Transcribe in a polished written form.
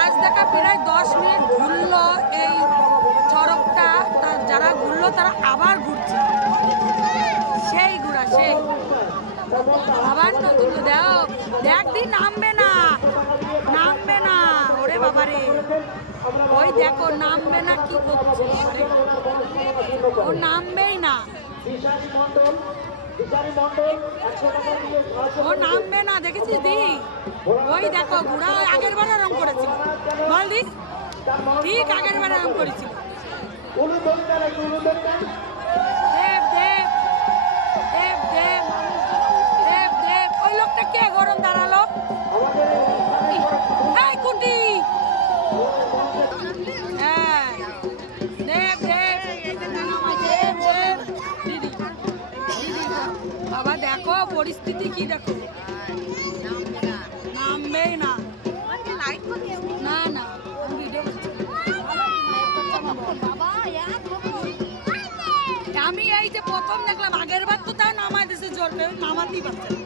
কাজ দেখা প্রায় 10 মিনিট ঘুরলো এই সড়কটা, যারা ঘুরলো তারা আবার ঘুরছে, সেই ঘোরা সেই আবার নতুন দেখ দিন নামবে না ওরে বাবারে, ওই দেখো নামবে না, কি করছে ও, নামবেই না, ও নামবে না, দেখেছিস দি, ওই দেখো ঘোড়া আগের বার এরম করেছিল, বল দি, ঠিক আগের বার এরম করেছিল। দেব দেব দেব দেব দেব দেব, ওই লোকটা কে গরম দাঁড়ালো, এই কুটি, হ্যাঁ দেব দেব দেব দেব, দিদি বাবা দেখো পরিস্থিতি কি, দেখো নামবেই না, না না ভিডিও আমি এই যে প্রথম দেখলাম, আগের বার তো তাও নামাই দিয়েছে জোর করে, নামাতেই পারছে না।